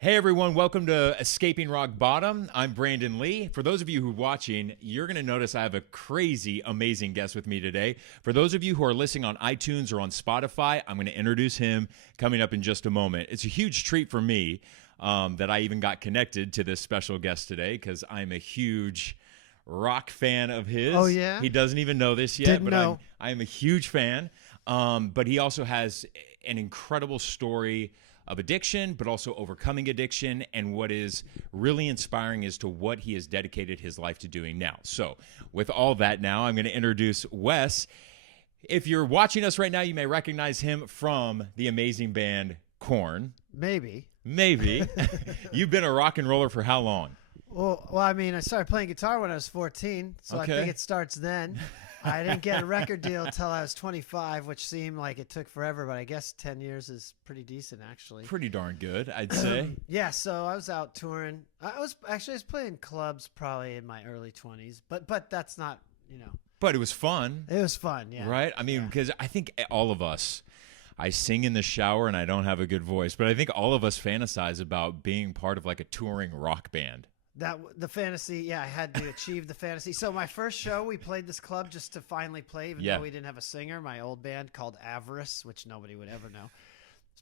Hey everyone, welcome to Escaping Rock Bottom. I'm Brandon Lee. For those of you who are watching, you're going to notice I have a crazy, amazing guest with me today. For those of you who are listening on iTunes or on Spotify, I'm going to introduce him coming up in just a moment. It's a huge treat for me that I even got connected to this special guest today because I'm a huge rock fan of his. Oh, yeah? He doesn't even know this yet, Didn't but know. I'm a huge fan. But he also has an incredible story of addiction, but also overcoming addiction. And what is really inspiring as to what he has dedicated his life to doing now. So with all that now, I'm going to introduce Wes. If you're watching us right now, you may recognize him from the amazing band KORN. Maybe. You've been a rock and roller for how long? Well, I mean, I started playing guitar when I was 14, so Okay. I think it starts then. I didn't get a record deal until I was 25, which seemed like it took forever, but I guess 10 years is pretty decent, actually. Pretty darn good, I'd say. Yeah, so I was out touring. I was playing clubs probably in my early 20s, but that's not, But it was fun. It was fun, yeah. Right? I mean, because I think all of us, I sing in the shower and I don't have a good voice, but I think all of us fantasize about being part of like a touring rock band. The fantasy, yeah, I had to achieve the fantasy. So my first show, we played this club just to finally play, even though we didn't have a singer. My old band called Avarice, which nobody would ever know.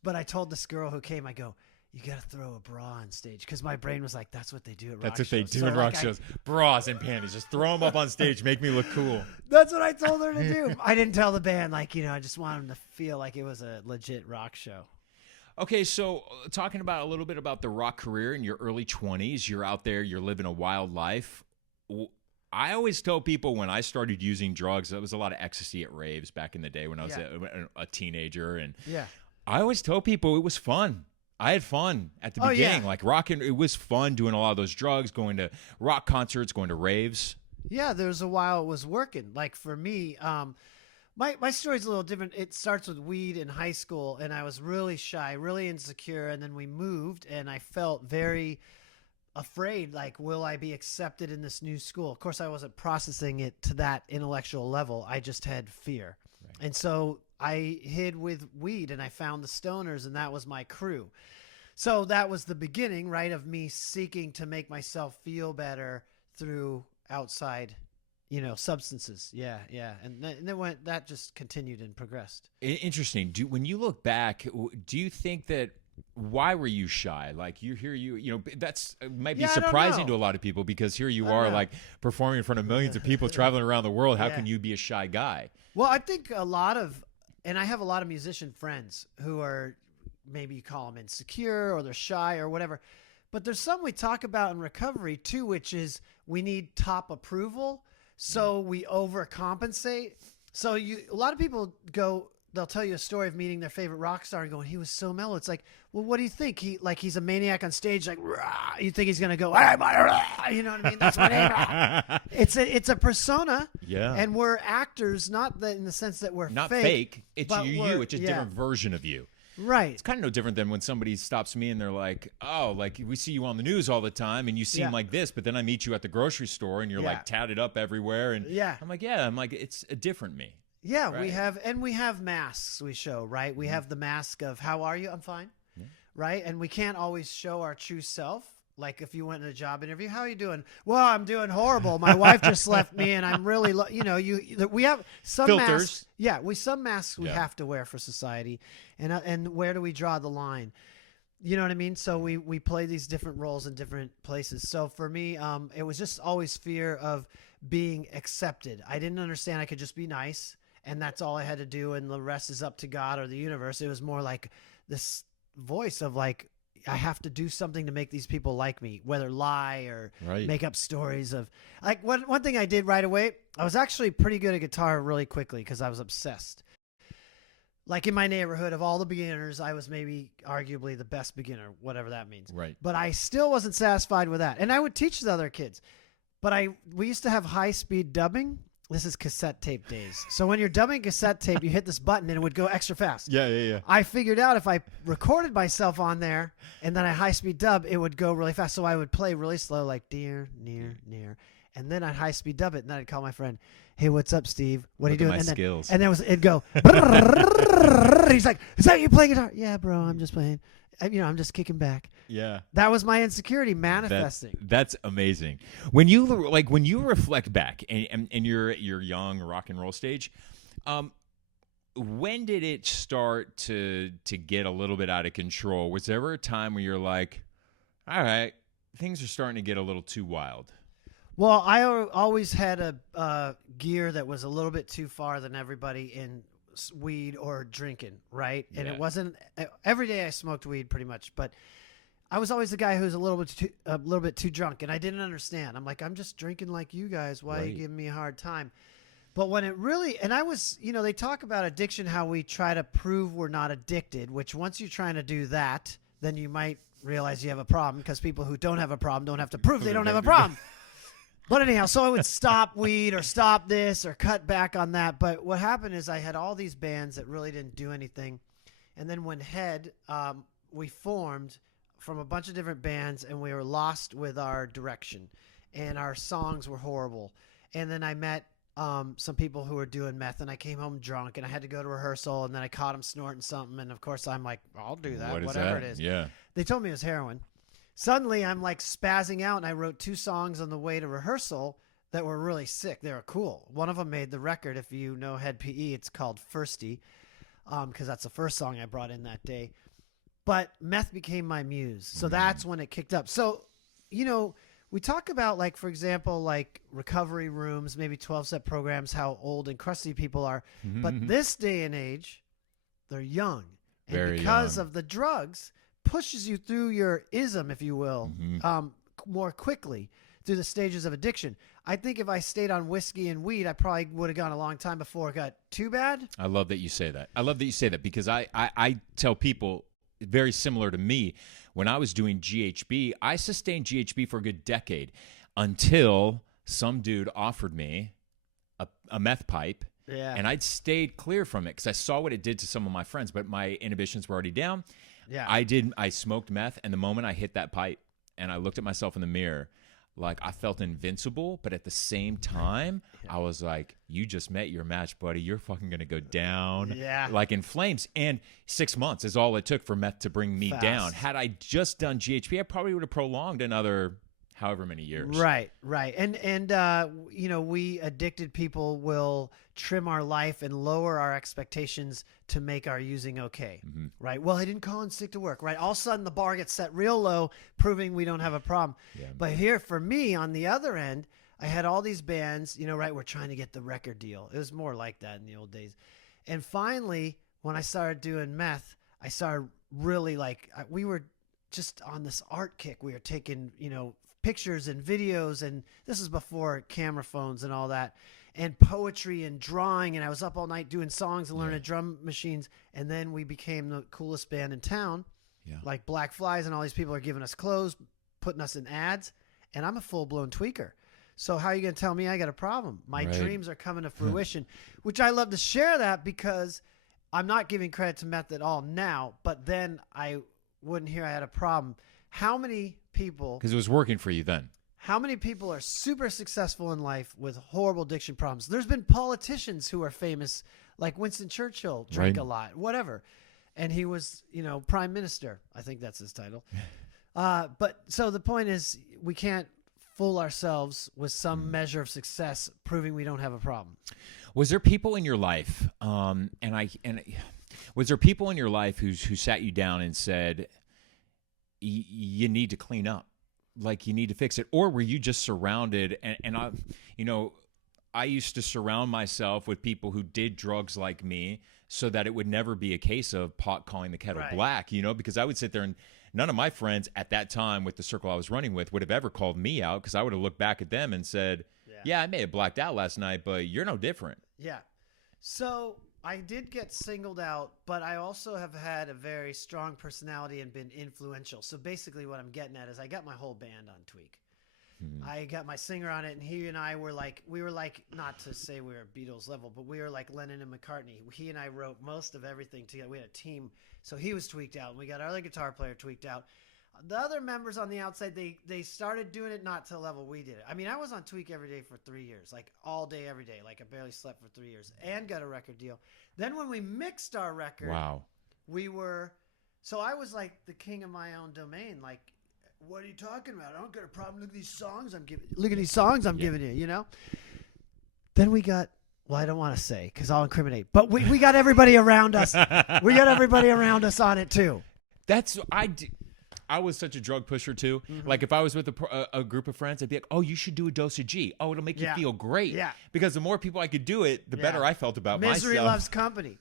But I told this girl who came, I go, you got to throw a bra on stage. Because my brain was like, that's what they do at rock shows. That's what they do in rock shows. Bras and panties. Just throw them up on stage. Make me look cool. That's what I told her to do. I didn't tell the band, I just wanted them to feel like it was a legit rock show. Okay, so talking about a little bit about the rock career in your early 20s, you're out there, you're living a wild life. I always tell people when I started using drugs, there was a lot of ecstasy at raves back in the day when I was a teenager. And I always tell people it was fun. I had fun at the beginning. Like rocking, it was fun doing a lot of those drugs, going to rock concerts, going to raves. Yeah, there was a while it was working. Like for me, my story's a little different. It starts with weed in high school, and I was really shy, really insecure, and then we moved, and I felt very afraid, like, will I be accepted in this new school? Of course, I wasn't processing it to that intellectual level. I just had fear. Right. And so I hid with weed, and I found the stoners, and that was my crew. So that was the beginning, right, of me seeking to make myself feel better through outside substances. Yeah. And then that just continued and progressed. Interesting. When you look back, do you think that why were you shy? Like that's might be surprising to a lot of people because here you are like performing in front of millions of people traveling around the world. How can you be a shy guy? Well, I think and I have a lot of musician friends who are, maybe you call them insecure or they're shy or whatever. But there's some we talk about in recovery too, which is we need top approval. So we overcompensate. So a lot of people they'll tell you a story of meeting their favorite rock star and going, he was so mellow. It's like, well, what do you think? He's a maniac on stage. Like, rah! You think he's going to go, hey, you know what I mean? That's my name. It's a persona. Yeah. And we're actors, not in the sense that we're not fake. It's you. It's a yeah. different version of you. Right. It's kind of no different than when somebody stops me and they're like, oh, like we see you on the news all the time and you seem like this, but then I meet you at the grocery store and you're like tatted up everywhere. And I'm like, it's a different me. Yeah, right? we have masks we show, right? We have the mask of how are you? I'm fine. Yeah. Right? And we can't always show our true self. Like if you went in a job interview, how are you doing? Well, I'm doing horrible. My wife just left me and I'm really, we have some filters. Masks. Yeah, some masks we have to wear for society. And where do we draw the line? You know what I mean? So we play these different roles in different places. So for me, it was just always fear of being accepted. I didn't understand I could just be nice and that's all I had to do and the rest is up to God or the universe. It was more like this voice of like, I have to do something to make these people like me, whether lie or make up stories of like one thing I did right away. I was actually pretty good at guitar really quickly because I was obsessed. Like in my neighborhood of all the beginners, I was maybe arguably the best beginner, whatever that means. Right. But I still wasn't satisfied with that. And I would teach the other kids. But we used to have high-speed dubbing. This is cassette tape days. So when you're dubbing cassette tape, you hit this button and it would go extra fast. Yeah. I figured out if I recorded myself on there and then I high-speed dub, it would go really fast. So I would play really slow, like dear, near, near. And then I'd high-speed dub it, and then I'd call my friend, hey, what's up, Steve? What are you doing? My skills. And then it'd go, he's like, is that you playing guitar? Yeah, bro, I'm just playing. I'm just kicking back. Yeah. That was my insecurity manifesting. That's amazing. When you reflect back and you're at your young rock and roll stage, when did it start to get a little bit out of control? Was there ever a time where you're like, all right, things are starting to get a little too wild? Well, I always had a gear that was a little bit too far than everybody in weed or drinking, right? And it wasn't every day I smoked weed pretty much, but I was always the guy who was a little bit too drunk, and I didn't understand. I'm like, I'm just drinking like you guys. Why are you giving me a hard time? But when it really, and I was, they talk about addiction, how we try to prove we're not addicted, which once you're trying to do that, then you might realize you have a problem, because people who don't have a problem don't have to prove they don't have a problem. But anyhow, so I would stop weed or stop this or cut back on that. But what happened is I had all these bands that really didn't do anything. And then when Head, we formed from a bunch of different bands, and we were lost with our direction. And our songs were horrible. And then I met some people who were doing meth, and I came home drunk, and I had to go to rehearsal, and then I caught them snorting something. And, of course, I'm like, I'll do that, whatever it is. Yeah. They told me it was heroin. Suddenly, I'm like spazzing out, and I wrote 2 songs on the way to rehearsal that were really sick. They were cool. One of them made the record. If you know Head PE, it's called Firsty, because that's the first song I brought in that day. But meth became my muse. So that's when it kicked up. So, we talk about, like, for example, like recovery rooms, maybe 12-step programs, how old and crusty people are. But this day and age, they're young. And Very because young. of the drugs, pushes you through your ism, if you will, more quickly through the stages of addiction. I think if I stayed on whiskey and weed, I probably would have gone a long time before it got too bad. I love that you say that. Because I tell people, very similar to me, when I was doing GHB, I sustained GHB for a good decade until some dude offered me a meth pipe. Yeah. And I'd stayed clear from it because I saw what it did to some of my friends, but my inhibitions were already down. Yeah. I smoked meth, and the moment I hit that pipe and I looked at myself in the mirror, like, I felt invincible, but at the same time, I was like, you just met your match, buddy. You're fucking going to go down like in flames. And 6 months is all it took for meth to bring me down. Had I just done GHB, I probably would have prolonged another however many years. Right. And we addicted people will trim our life and lower our expectations to make our using okay. Right. Well, I didn't call in sick to work. Right. All of a sudden the bar gets set real low, proving we don't have a problem. Yeah. But here for me on the other end, I had all these bands, we're trying to get the record deal. It was more like that in the old days. And finally, when I started doing meth, I started really we were just on this art kick. We were taking, pictures and videos, and this is before camera phones and all that, and poetry and drawing, and I was up all night doing songs and learning drum machines. And then we became the coolest band in town, like Black Flies, and all these people are giving us clothes, putting us in ads, and I'm a full-blown tweaker. So how are you going to tell me I got a problem? My dreams are coming to fruition, which I love to share that, because I'm not giving credit to meth at all now, but then I wouldn't hear I had a problem. How many people... Because it was working for you then. How many people are super successful in life with horrible addiction problems? There's been politicians who are famous, like Winston Churchill drank a lot, whatever. And he was, prime minister. I think that's his title. But so the point is, we can't fool ourselves with some measure of success proving we don't have a problem. Was there people in your life, was there people in your life who sat you down and said, you need to clean up, like you need to fix it? Or were you just surrounded? And I used to surround myself with people who did drugs like me, so that it would never be a case of pot calling the kettle black, because I would sit there, and none of my friends at that time with the circle I was running with would have ever called me out, because I would have looked back at them and said, yeah, I may have blacked out last night, but you're no different. Yeah. So I did get singled out, but I also have had a very strong personality and been influential. So basically what I'm getting at is I got my whole band on Tweak. I got my singer on it, and he and I were like, not to say we were Beatles level, but we were like Lennon and McCartney. He and I wrote most of everything together. We had a team. So he was tweaked out, and we got our other guitar player tweaked out. The other members on the outside, they started doing it not to the level we did it. I mean, I was on Tweak every day for 3 years, like all day, every day. Like I barely slept for 3 years, and got a record deal. Then when we mixed our record, we were So I was like the king of my own domain. Like, what are you talking about? I don't got a problem. Look at these songs I'm giving. Look at these songs I'm giving you. You know. Then we got. Well, I don't want to say because I'll incriminate. But we got everybody around us. We got everybody around us on it too. I was such a drug pusher too. Mm-hmm. Like if I was with a group of friends, I'd be like, "Oh, you should do a dose of G. Oh, it'll make you feel great." Yeah. Because the more people I could do it, the better I felt about myself. Misery loves company.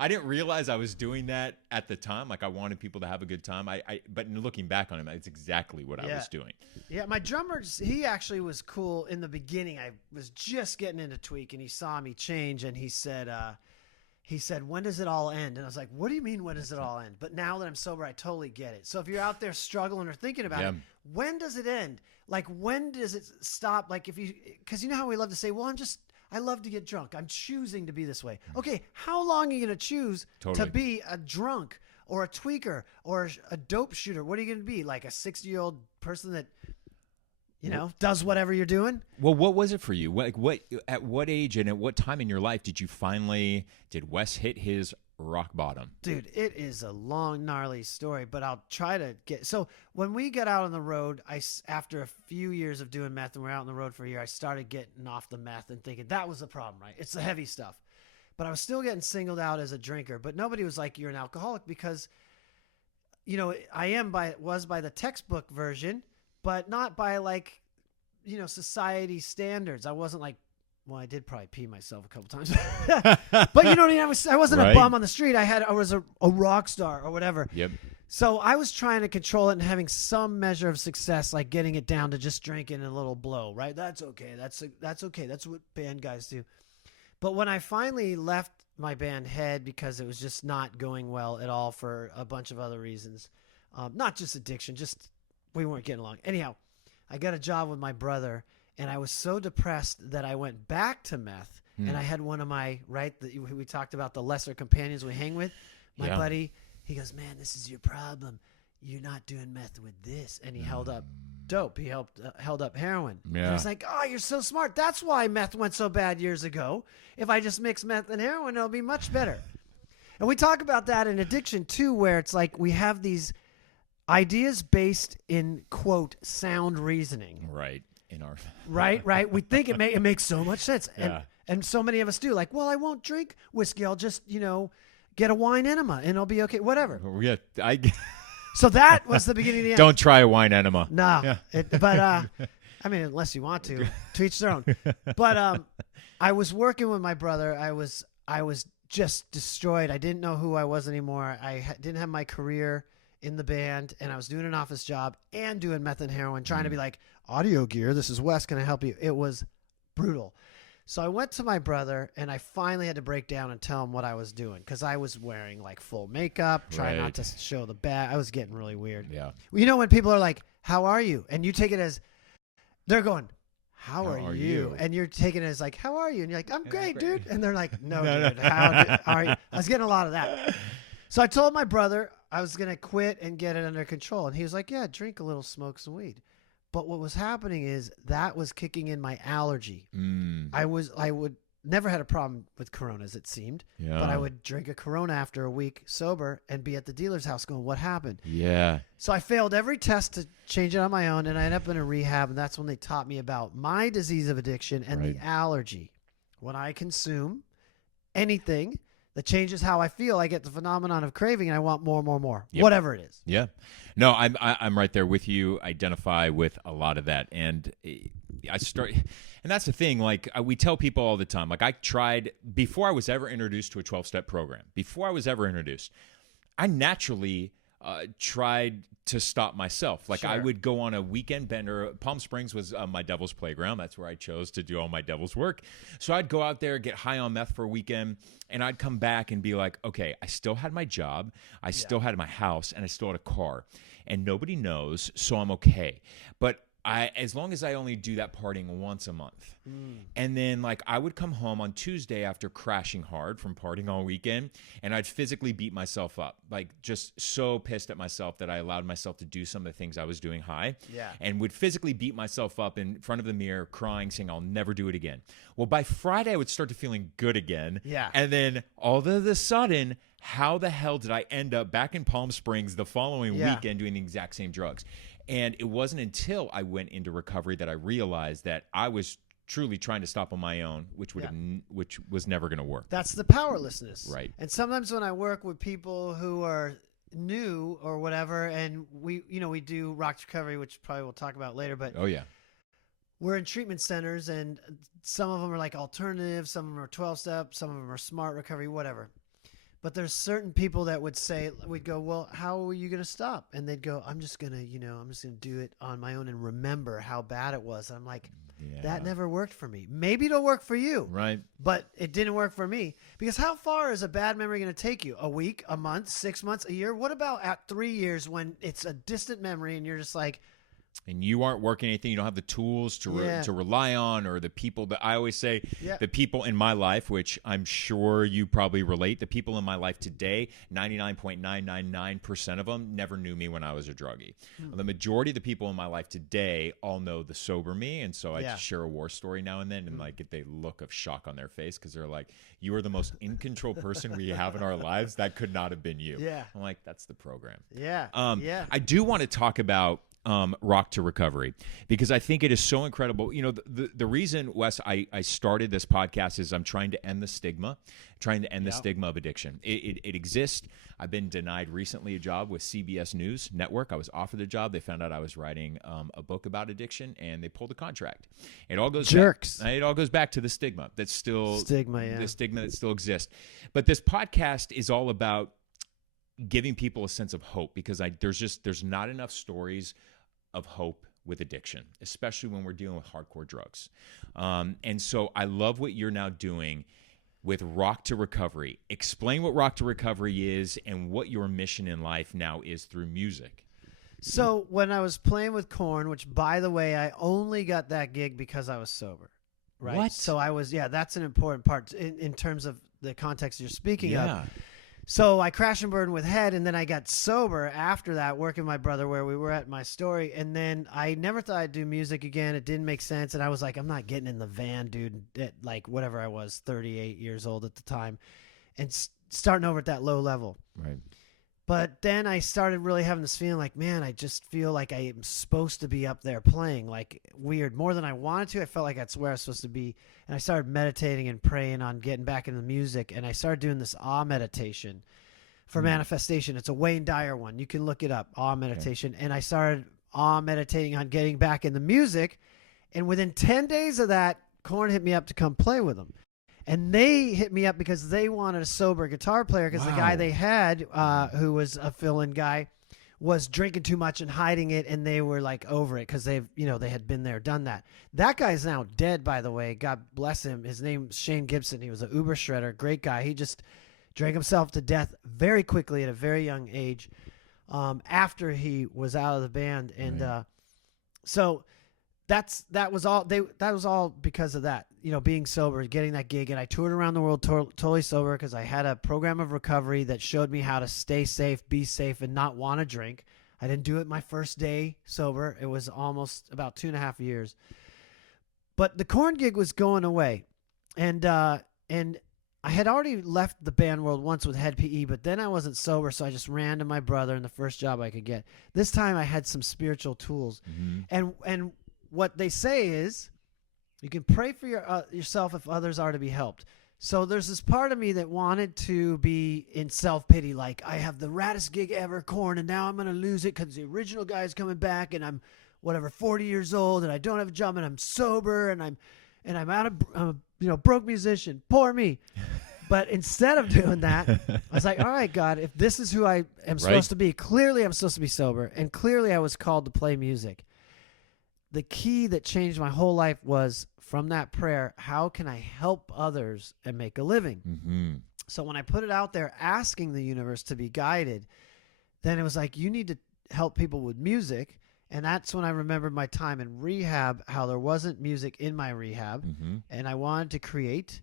I didn't realize I was doing that at the time. Like I wanted people to have a good time. But looking back on it, it's exactly what I was doing. Yeah, my drummer, he actually was cool in the beginning. I was just getting into Tweak, and he saw me change, and he said, when does it all end? And I was like, what do you mean, when does it all end? But now that I'm sober, I totally get it. So if you're out there struggling or thinking about it, when does it end? Like, when does it stop? Like, because you know how we love to say, well, I love to get drunk. I'm choosing to be this way. Okay, how long are you going to choose to be a drunk or a tweaker or a dope shooter? What are you going to be? Like a 60-year-old person that, does whatever you're doing? Well, what was it for you? At what age and at what time in your life did Wes hit his rock bottom? Dude, it is a long, gnarly story, but I'll try to so when we got out on the road, after a few years of doing meth and we're out on the road for a year, I started getting off the meth and thinking that was the problem, right? It's the heavy stuff. But I was still getting singled out as a drinker, but nobody was like, you're an alcoholic because, I was by the textbook version, but not by society standards. I wasn't like, well, I did probably pee myself a couple times, but you know what I mean? I wasn't a bum on the street. I was a rock star or whatever. Yep. So I was trying to control it and having some measure of success, like getting it down to just drinking a little blow, right? That's okay. That's okay. That's what band guys do. But when I finally left my band Head because it was just not going well at all for a bunch of other reasons, not just addiction, just we weren't getting along. Anyhow, I got a job with my brother, and I was so depressed that I went back to meth, and I had one of my, we talked about the lesser companions we hang with, my buddy, he goes, man, this is your problem. You're not doing meth with this. And he held up dope. He held up heroin. Yeah. And I was like, oh, you're so smart. That's why meth went so bad years ago. If I just mix meth and heroin, it'll be much better. And we talk about that in addiction, too, where it's like we have these ideas based in, quote, sound reasoning. Right. Right. We think it makes so much sense. And so many of us do. Like, well, I won't drink whiskey. I'll just, get a wine enema and I'll be okay. Whatever. Yeah. So that was the beginning of the end. Don't try a wine enema. No. Yeah. I mean, unless you want to each their own. But I was working with my brother. I was just destroyed. I didn't know who I was anymore. I didn't have my career in the band, and I was doing an office job and doing meth and heroin, trying to be like, audio gear, this is Wes, can I help you? It was brutal. So I went to my brother, and I finally had to break down and tell him what I was doing, because I was wearing like full makeup, trying not to show the bad. I was getting really weird. Yeah. Well, when people are like, how are you? And you take it as, they're going, how are you? And you're taking it as like, how are you? And you're like, I'm great, dude. And they're like, no, dude, how are you? I was getting a lot of that. So I told my brother I was going to quit and get it under control. And he was like, yeah, drink a little, smoke some weed. But what was happening is that was kicking in my allergy. I would never had a problem with Coronas, it seemed. Yeah. But I would drink a Corona after a week sober and be at the dealer's house going, what happened? Yeah. So I failed every test to change it on my own, and I ended up in a rehab, and that's when they taught me about my disease of addiction and the allergy. When I consume anything that changes how I feel, I get the phenomenon of craving, and I want more, whatever it is. Yeah. No, I'm right there with you. Identify with a lot of that. And and that's the thing, like we tell people all the time, like I tried, before I was ever introduced to a 12-step program, I naturally tried to stop myself. Like I would go on a weekend bender. Palm Springs was my devil's playground. That's where I chose to do all my devil's work. So I'd go out there, get high on meth for a weekend, and I'd come back and be like, okay, I still had my job, I still had my house, and I still had a car, and nobody knows, so I'm okay. But as long as I only do that partying once a month. And then like I would come home on Tuesday after crashing hard from partying all weekend, and I'd physically beat myself up, like just so pissed at myself that I allowed myself to do some of the things I was doing high, and would physically beat myself up in front of the mirror, crying, saying I'll never do it again. Well, by Friday I would start to feeling good again. Yeah. And then all of a sudden, how the hell did I end up back in Palm Springs the following weekend doing the exact same drugs? And it wasn't until I went into recovery that I realized that I was truly trying to stop on my own, which was never going to work. That's the powerlessness. Right. And sometimes when I work with people who are new or whatever, and we do rock recovery, which probably we'll talk about later, but we're in treatment centers, and some of them are like alternative, some of them are 12-step, some of them are smart recovery, whatever. But there's certain people that would say, we'd go, well, how are you going to stop? And they'd go, I'm just going to do it on my own and remember how bad it was. And I'm like, that never worked for me. Maybe it'll work for you. Right. But it didn't work for me. Because how far is a bad memory going to take you? A week, a month, 6 months, a year? What about at 3 years when it's a distant memory and you're just like, and you aren't working anything, you don't have the tools to rely on, or the people that I always say, the people in my life, which I'm sure you probably relate, the people in my life today, 99.999% of them never knew me when I was a druggie. The majority of the people in my life today all know the sober me, and so I just share a war story now and then and like get the look of shock on their face because they're like, you are the most in control person we have in our lives. That could not have been you. I'm like, that's the program. I do want to talk about Rock to Recovery, because I think it is so incredible. You know, the reason, Wes, I started this podcast is I'm trying to end the stigma, the stigma of addiction. It exists. I've been denied recently a job with CBS News Network. I was offered the job. They found out I was writing a book about addiction, and they pulled the contract. It all goes jerks. It all goes back to the stigma that's still the stigma that still exists. But this podcast is all about giving people a sense of hope, because there's not enough stories of hope with addiction, especially when we're dealing with hardcore drugs. And so I love what you're now doing with Rock to Recovery. Explain what Rock to Recovery is and what your mission in life now is through music. So when I was playing with KORN, which, by the way, I only got that gig because I was sober. Right. What? So I was, that's an important part in terms of the context you're speaking of. So I crashed and burned with Head, and then I got sober after that, working with my brother where we were at my story. And then I never thought I'd do music again. It didn't make sense. And I was like, I'm not getting in the van, dude, at like whatever I was, 38 years old at the time, and starting over at that low level. Right. But then I started really having this feeling like, man, I just feel like I am supposed to be up there playing, like weird, more than I wanted to. I felt like that's where I was supposed to be. And I started meditating and praying on getting back into music. And I started doing this awe meditation for manifestation. It's a Wayne Dyer one. You can look it up, awe meditation. Okay. And I started awe meditating on getting back in the music. And within 10 days of that, KORN hit me up to come play with them. And they hit me up because they wanted a sober guitar player, because the guy they had, who was a fill-in guy, was drinking too much and hiding it, and they were like over it because they had been there, done that. That guy's now dead, by the way. God bless him. His name's Shane Gibson. He was an Uber shredder, great guy. He just drank himself to death very quickly at a very young age, after he was out of the band, and so that was all because of that, being sober, getting that gig. And I toured around the world totally sober because I had a program of recovery that showed me how to stay safe, be safe, and not want to drink. I didn't do it my first day sober. It was almost about 2.5 years. But the KORN gig was going away. And I had already left the band world once with Head PE, but then I wasn't sober, so I just ran to my brother and the first job I could get. This time I had some spiritual tools. And what they say is, you can pray for yourself if others are to be helped. So there's this part of me that wanted to be in self-pity, like, I have the raddest gig ever, KORN, and now I'm going to lose it because the original guy is coming back, and I'm 40 years old, and I don't have a job, and I'm sober, and I'm broke musician, poor me. But instead of doing that, I was like, all right, God, if this is who I am supposed to be, clearly I'm supposed to be sober, and clearly I was called to play music. The key that changed my whole life was, from that prayer, how can I help others and make a living? So when I put it out there asking the universe to be guided, then it was like, you need to help people with music. And that's when I remembered my time in rehab, how there wasn't music in my rehab. And I wanted to create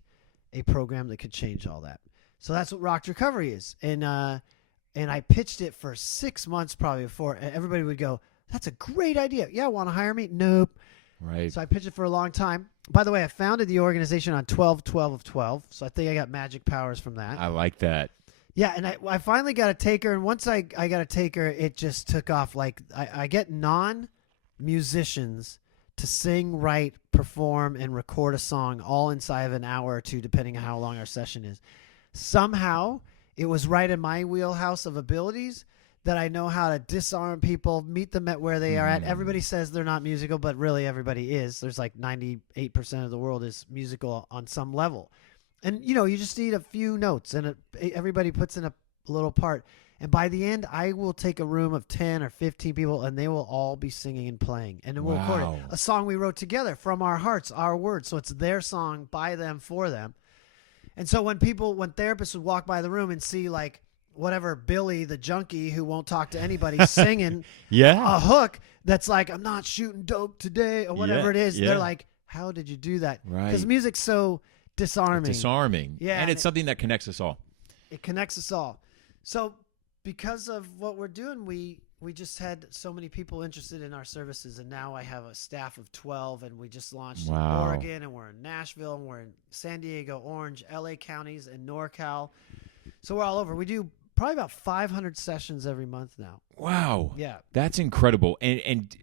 a program that could change all that. So that's what Rock Recovery is. And I pitched it for 6 months probably before everybody would go, that's a great idea. Yeah, want to hire me? Nope. Right. So I pitched it for a long time. By the way, I founded the organization on 12/12/12, so I think I got magic powers from that. I like that. Yeah, and I finally got a taker, and once I got a taker, it just took off. Like I get non-musicians to sing, write, perform, and record a song all inside of an hour or two, depending on how long our session is. Somehow, it was right in my wheelhouse of abilities that I know how to disarm people, meet them at where they are at. Everybody says they're not musical, but really everybody is. There's like 98% of the world is musical on some level. And, you just need a few notes, and everybody puts in a little part. And by the end, I will take a room of 10 or 15 people, and they will all be singing and playing. And then we'll record it. A song we wrote together from our hearts, our words. So it's their song by them, for them. And so when therapists would walk by the room and see, like, whatever Billy, the junkie who won't talk to anybody, singing a hook that's like, I'm not shooting dope today, or whatever it is, they're like, how did you do that? Right. Because music's so disarming. Yeah, and it's something that connects us all. It connects us all. So because of what we're doing, we just had so many people interested in our services, and now I have a staff of 12, and we just launched in Oregon, and we're in Nashville, and we're in San Diego, Orange, LA counties, and NorCal. So we're all over. We do probably about 500 sessions every month now. Wow. Yeah. That's incredible. And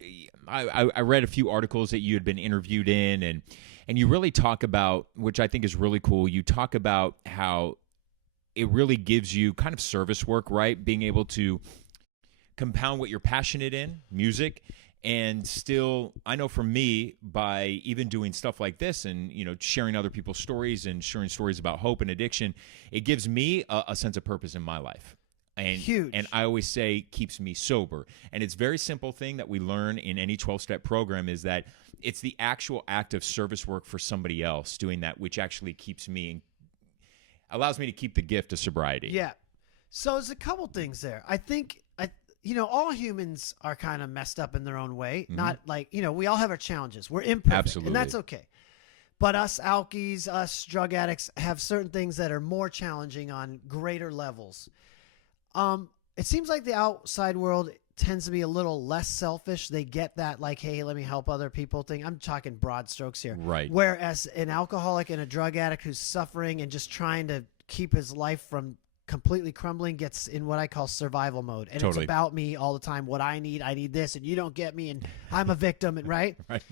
I read a few articles that you had been interviewed in, and you really talk about, which I think is really cool, you talk about how it really gives you kind of service work, right? Being able to compound what you're passionate in, music, and still, I know for me, by even doing stuff like this and, sharing other people's stories and sharing stories about hope and addiction, it gives me a sense of purpose in my life. And, huge. And I always say keeps me sober. And it's a very simple thing that we learn in any 12-step program is that it's the actual act of service work for somebody else doing that, which actually allows me to keep the gift of sobriety. Yeah. So there's a couple things there. I think, all humans are kind of messed up in their own way. Mm-hmm. Not like, we all have our challenges. We're imperfect. Absolutely. And that's okay. But us alkies, us drug addicts have certain things that are more challenging on greater levels. It seems like the outside world tends to be a little less selfish. They get that, like, hey, let me help other people thing. I'm talking broad strokes here. Right. Whereas an alcoholic and a drug addict who's suffering and just trying to keep his life from completely crumbling gets in what I call survival mode. And It's about me all the time. What I need this, and you don't get me, and I'm a victim, and right? Right.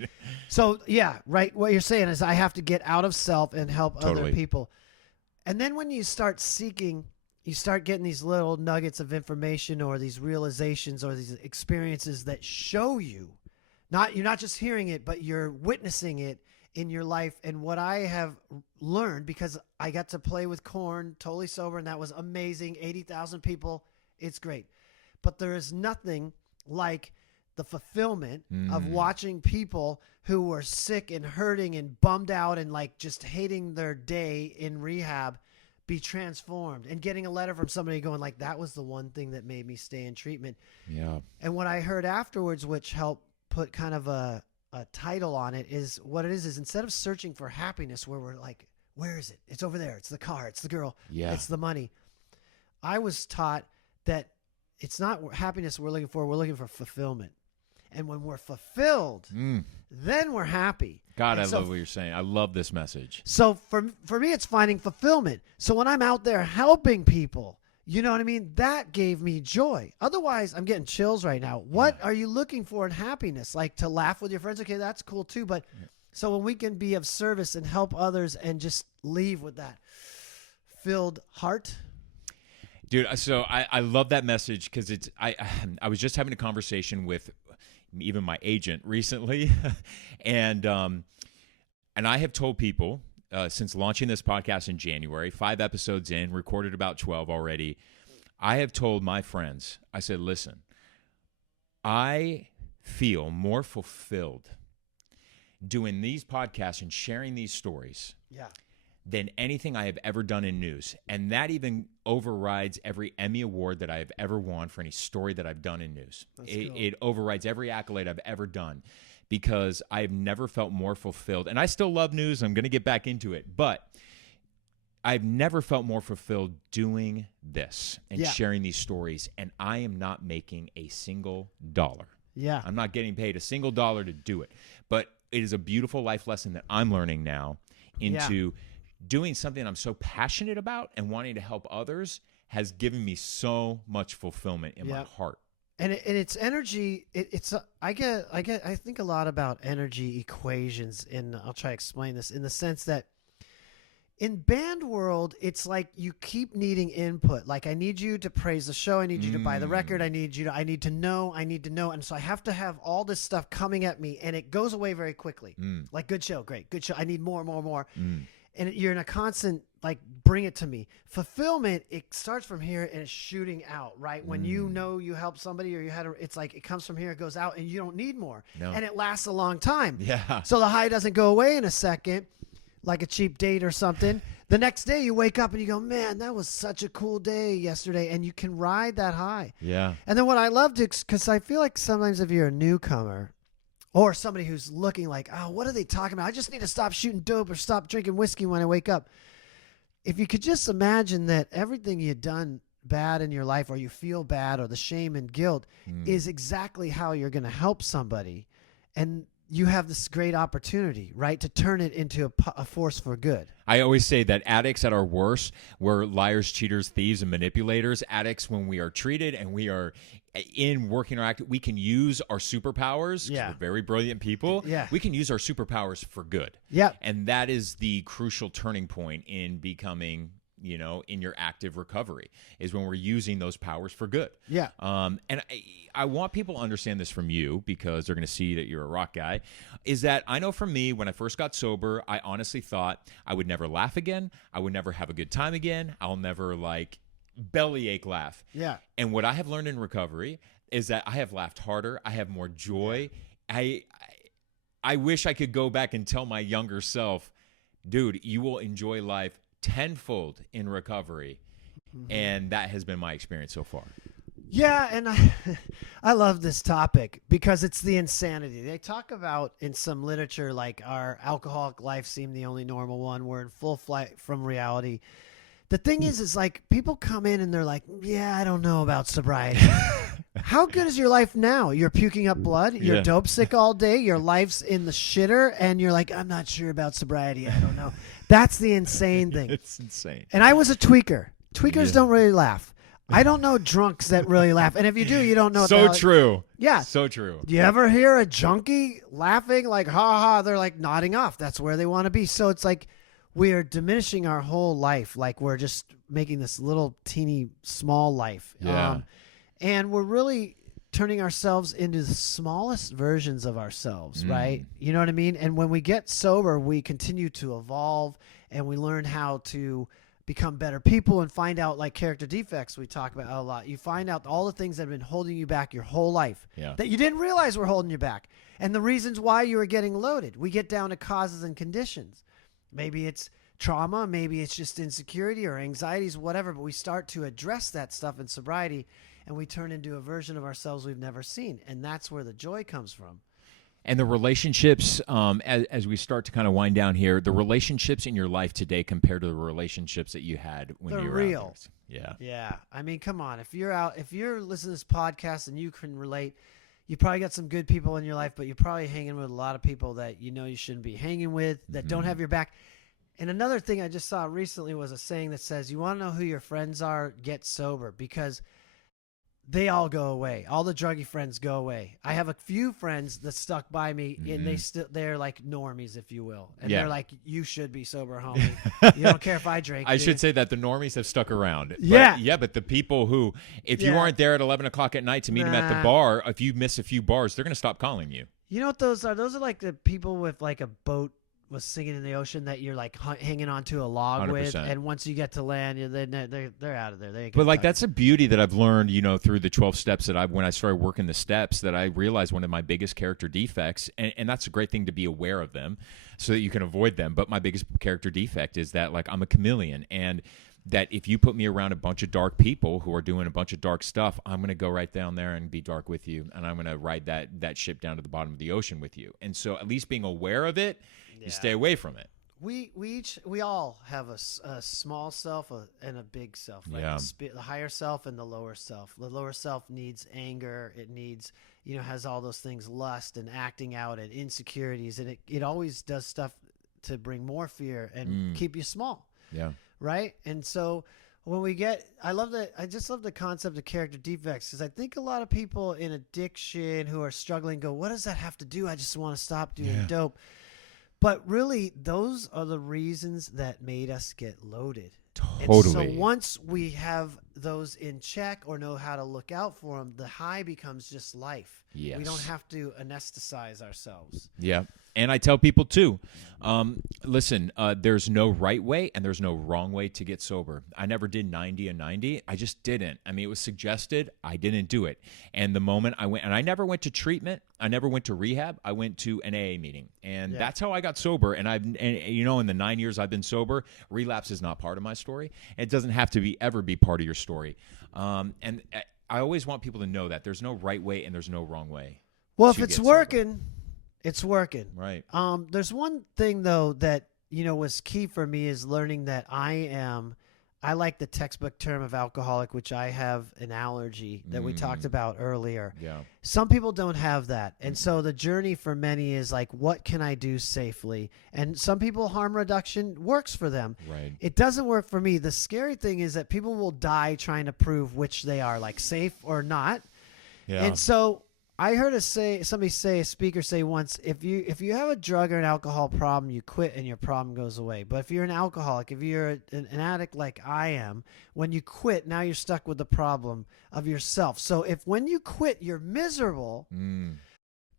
So, yeah, right. What you're saying is I have to get out of self and help other people. And then when you start seeking, you start getting these little nuggets of information or these realizations or these experiences that show you, you're not just hearing it, but you're witnessing it in your life. And what I have learned, because I got to play with KORN totally sober, and that was amazing. 80,000 people. It's great. But there is nothing like the fulfillment of watching people who were sick and hurting and bummed out and like just hating their day in rehab be transformed, and getting a letter from somebody going like, that was the one thing that made me stay in treatment. Yeah. And what I heard afterwards, which helped put kind of a title on it, is what it is instead of searching for happiness where we're like, where is it? It's over there. It's the car. It's the girl. Yeah. It's the money. I was taught that it's not happiness we're looking for. We're looking for fulfillment. And when we're fulfilled, then we're happy. God, I love what you're saying. I love this message. So for me, it's finding fulfillment. So when I'm out there helping people, you know what I mean? That gave me joy. Otherwise, I'm getting chills right now. What are you looking for in happiness? Like to laugh with your friends? Okay, that's cool too. But so when we can be of service and help others and just leave with that filled heart. Dude, so I love that message because I was just having a conversation with even my agent recently, and I have told people since launching this podcast in January, 5 episodes in, recorded about 12 already, I have told my friends, I said, listen, I feel more fulfilled doing these podcasts and sharing these stories than anything I have ever done in news. And that even overrides every Emmy Award that I have ever won for any story that I've done in news. It overrides every accolade I've ever done because I've never felt more fulfilled. And I still love news. I'm going to get back into it. But I've never felt more fulfilled doing this and sharing these stories. And I am not making a single dollar. Yeah. I'm not getting paid a single dollar to do it. But it is a beautiful life lesson that I'm learning now into doing something I'm so passionate about and wanting to help others has given me so much fulfillment in my heart. And it's energy. I think a lot about energy equations, and I'll try to explain this in the sense that in band world, it's like you keep needing input. Like, I need you to praise the show. I need you to buy the record. I need to know. And so I have to have all this stuff coming at me, and it goes away very quickly. Like, good show. Great. Good show. I need more. And you're in a constant, like, bring it to me. Fulfillment, it starts from here and it's shooting out, right? When you know you helped somebody or it's like it comes from here, it goes out, and you don't need more. No. And it lasts a long time. Yeah. So the high doesn't go away in a second, like a cheap date or something. The next day you wake up and you go, man, that was such a cool day yesterday. And you can ride that high. Yeah. And then what I loved, because I feel like sometimes if you're a newcomer, or somebody who's looking like, oh, what are they talking about? I just need to stop shooting dope or stop drinking whiskey when I wake up. If you could just imagine that everything you've done bad in your life, or you feel bad, or the shame and guilt is exactly how you're going to help somebody. And you have this great opportunity, right, to turn it into a force for good. I always say that addicts at our worst, we're liars, cheaters, thieves, and manipulators. Addicts, when we are treated and we are in working our act, we can use our superpowers. Yeah. We're very brilliant people. Yeah. We can use our superpowers for good. Yeah. And that is the crucial turning point in becoming, in your active recovery, is when we're using those powers for good. Yeah. And I want people to understand this from you, because they're going to see that you're a rock guy, is that I know for me, when I first got sober, I honestly thought I would never laugh again. I would never have a good time again. I'll never bellyache laugh. Yeah. And what I have learned in recovery is that I have laughed harder. I have more joy. I wish I could go back and tell my younger self, dude, you will enjoy life tenfold in recovery. And that has been my experience so far. Yeah, and I love this topic because it's the insanity. They talk about in some literature, like, our alcoholic life seemed the only normal one. We're in full flight from reality. The thing is like, people come in and they're like, yeah, I don't know about sobriety. How good is your life now? You're puking up blood. You're dope sick all day. Your life's in the shitter. And you're like, I'm not sure about sobriety. I don't know. That's the insane thing. It's insane. And I was a tweaker. Tweakers don't really laugh. I don't know drunks that really laugh. And if you do, you don't know. So true. Yeah. So true. Do you ever hear a junkie laughing like, ha ha? They're like nodding off. That's where they want to be. So it's like, we are diminishing our whole life. Like, we're just making this little teeny small life. Yeah. And we're really turning ourselves into the smallest versions of ourselves, right? You know what I mean? And when we get sober, we continue to evolve, and we learn how to become better people and find out, like, character defects we talk about a lot. You find out all the things that have been holding you back your whole life that you didn't realize were holding you back, and the reasons why you were getting loaded. We get down to causes and conditions. Maybe it's trauma, maybe it's just insecurity or anxieties, whatever, but we start to address that stuff in sobriety, and we turn into a version of ourselves we've never seen, and that's where the joy comes from. And the relationships, as we start to kind of wind down here, the relationships in your life today compared to the relationships that you had when you were real. out there. Yeah. Yeah. I mean, come on. If you're listening to this podcast and you can relate, you probably got some good people in your life, but you're probably hanging with a lot of people that you know you shouldn't be hanging with, that don't have your back. And another thing I just saw recently was a saying that says, you want to know who your friends are? Get sober, because they all go away. All the druggy friends go away. I have a few friends that stuck by me, and they're like normies, if you will. And they're like, you should be sober, homie. You don't care if I drink. I should say that the normies have stuck around. Yeah. But the people who, if you aren't there at 11 o'clock at night to meet them at the bar, if you miss a few bars, they're going to stop calling you. You know what those are? Those are like the people with like a boat was singing in the ocean that you're like hanging onto a log 100%. With, and once you get to land, they're out of there. But like, that's a beauty that I've learned, through the 12 steps that when I started working the steps, that I realized one of my biggest character defects, and that's a great thing to be aware of them so that you can avoid them. But my biggest character defect is that, like, I'm a chameleon, and that if you put me around a bunch of dark people who are doing a bunch of dark stuff, I'm going to go right down there and be dark with you, and I'm going to ride that ship down to the bottom of the ocean with you. And so at least being aware of it, you stay away from it. We all have a small self and a big self, right? The higher self and the lower self. The lower self needs anger. It needs, has all those things, lust and acting out and insecurities. And it always does stuff to bring more fear and keep you small. Yeah. Right. And so when we get, I just love the concept of character defects, because I think a lot of people in addiction who are struggling go, what does that have to do? I just want to stop doing dope. But really, those are the reasons that made us get loaded. Totally. And so once we have those in check or know how to look out for them, the high becomes just life. Yes. We don't have to anesthetize ourselves. Yeah. And I tell people too, listen, there's no right way and there's no wrong way to get sober. I never did 90 and 90. I just didn't. I mean, it was suggested. I didn't do it. And the moment I went, and I never went to treatment. I never went to rehab. I went to an AA meeting, and that's how I got sober. And in the 9 years I've been sober, relapse is not part of my story. It doesn't have to ever be part of your story. And I always want people to know that there's no right way and there's no wrong way. Well, if it's working, it's working. Right. There's one thing though that, was key for me is learning that I like the textbook term of alcoholic, which I have an allergy that we talked about earlier. Yeah. Some people don't have that. And so the journey for many is like, what can I do safely? And some people, harm reduction works for them. Right. It doesn't work for me. The scary thing is that people will die trying to prove which they are, like safe or not. Yeah. And so I heard a speaker say once, if you have a drug or an alcohol problem, you quit and your problem goes away. But if you're an alcoholic, if you're an addict like I am, when you quit, now you're stuck with the problem of yourself. So if when you quit, you're miserable,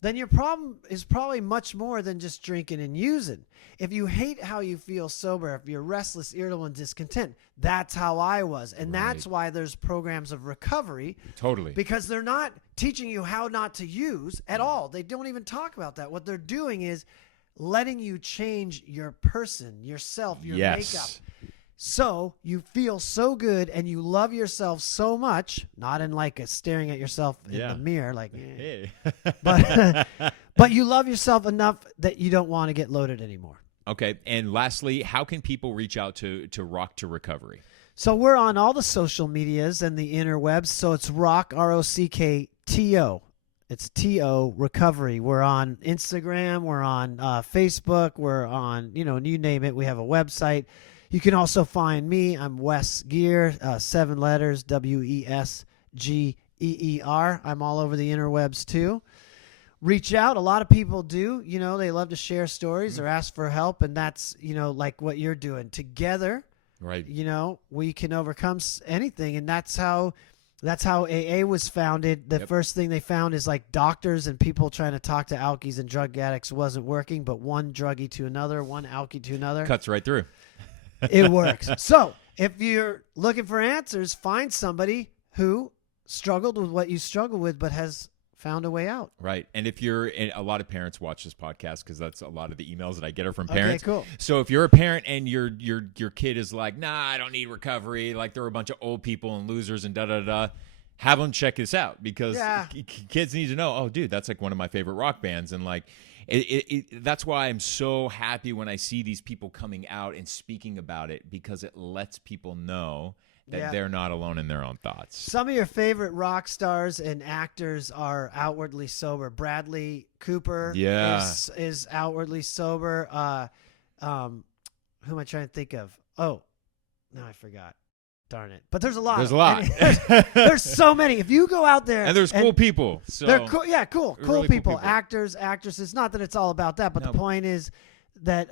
then your problem is probably much more than just drinking and using. If you hate how you feel sober, if you're restless, irritable, and discontent, that's how I was. And that's why there's programs of recovery. Totally. Because they're not teaching you how not to use at all. They don't even talk about that. What they're doing is letting you change your person, yourself, your makeup. So you feel so good and you love yourself so much, not in like a staring at yourself in the mirror, like, hey. but you love yourself enough that you don't want to get loaded anymore. Okay. And lastly, how can people reach out to Rock to Recovery? So we're on all the social medias and the interwebs. So it's Rock, ROCKTO. It's TO Recovery. We're on Instagram. We're on Facebook. We're on, you name it. We have a website. You can also find me. I'm Wes Geer, 7 letters, WESGEER. I'm all over the interwebs too. Reach out. A lot of people do. They love to share stories or ask for help, and that's, like what you're doing. Together, right? We can overcome anything, and that's how AA was founded. The first thing they found is like doctors and people trying to talk to alkies and drug addicts wasn't working, but one druggie to another, one alkie to another. Cuts right through. It works. So if you're looking for answers, find somebody who struggled with what you struggle with but has found a way out. Right. And if you're a lot of parents watch this podcast because that's a lot of the emails that I get are from parents. Okay, cool. So if you're a parent and your kid is like, nah, I don't need recovery, like they're a bunch of old people and losers and da-da-da, have them check this out because kids need to know, oh, dude, that's like one of my favorite rock bands. And like, that's why I'm so happy when I see these people coming out and speaking about it because it lets people know that they're not alone in their own thoughts. Some of your favorite rock stars and actors are outwardly sober. Bradley Cooper is outwardly sober. Who am I trying to think of? Oh, no, I forgot. Darn it. But there's a lot. There's a lot. There's so many. If you go out there. And there's cool people. So they're cool. Yeah, cool. Cool really people. Cool people. Actors, actresses. Not that it's all about that, but the point is that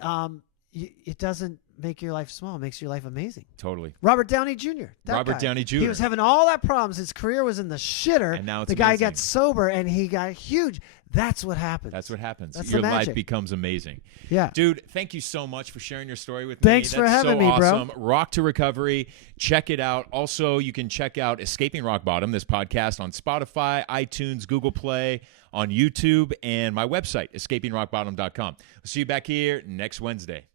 it doesn't make your life small. It makes your life amazing. Totally. Robert Downey Jr. Robert Downey Jr. He was having all that problems. His career was in the shitter. And now it's the guy amazing. got sober and he got huge. That's what happens. That's what happens. That's your the life magic. Becomes amazing. Yeah. Dude, thank you so much for sharing your story with Thanks me. for having me, awesome. bro. Rock to Recovery. Check it out. Also, you can check out Escaping Rock Bottom, this podcast, on Spotify, iTunes, Google Play, on YouTube, and my website, escapingrockbottom.com. We'll see you back here next Wednesday.